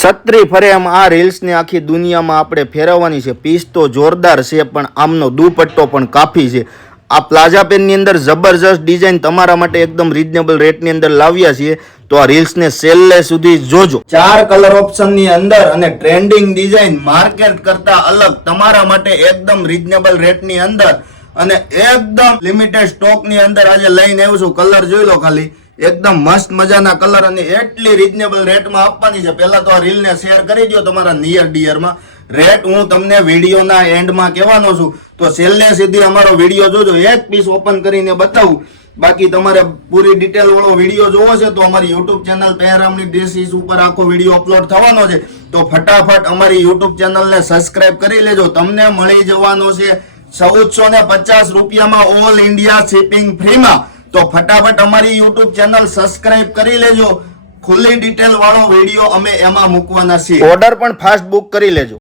છત્રી ફરે એમ આ રીલ્સની આખી દુનિયામાં આપણે ફેરવવાની છે. પીસ તો જોરદાર છે, પણ આમનો દુપટ્ટો પણ કાફી છે. આ પ્લાઝા પેનની અંદર જબરજસ્ત ડિઝાઇન તમારા માટે એકદમ રીઝનેબલ રેટની અંદર લાવ્યા છીએ. તો આ રીલ્સને છેલ્લે સુધી જોજો. 4 કલર ઓપ્શનની અંદર અને ટ્રેન્ડિંગ ડિઝાઇન માર્કેટ કરતા અલગ તમારા માટે એકદમ રીઝનેબલ રેટની અંદર અને એકદમ લિમિટેડ સ્ટોકની અંદર આજે લઈને આવ્યો છું. કલર જોઈ લો ખાલી, એકદમ મસ્ત મજાના કલર અને એટલી રીઝનેબલ રેટમાં આપવાની છે. પહેલા તો આ રીલને શેર કરી દો તમારા નિયર ડિયરમાં. રેટ હું તમને વિડીયોના એન્ડમાં કહેવાનો છું, તો છેલ્લે સુધી અમારો વિડીયો જોજો. એક પીસ ઓપન કરીને બતાવું, બાકી તમારે પૂરી ડિટેલ વાળો વિડીયો જોવો છે તો અમારી યુટ્યુબ ચેનલ પહેરામણી ડ્રેસીસ ઉપર આખો વિડીયો અપલોડ થવાનો છે. તો ફટાફટ અમારી યુટ્યુબ ચેનલને સબસ્ક્રાઇબ કરી લેજો. તમને મળી જવાનો છે 1450 રૂપિયામાં ઓલ ઇન્ડિયા શિપિંગ ફ્રીમાં. તો ફટાફટ અમારી યુટ્યુબ ચેનલ સબસ્ક્રાઇબ કરી લેજો. ખુલ્લી ડિટેલ વાળો વિડીયો અમે એમાં મૂકવાના છીએ. ઓર્ડર પણ ફાસ્ટ બુક કરી લેજો.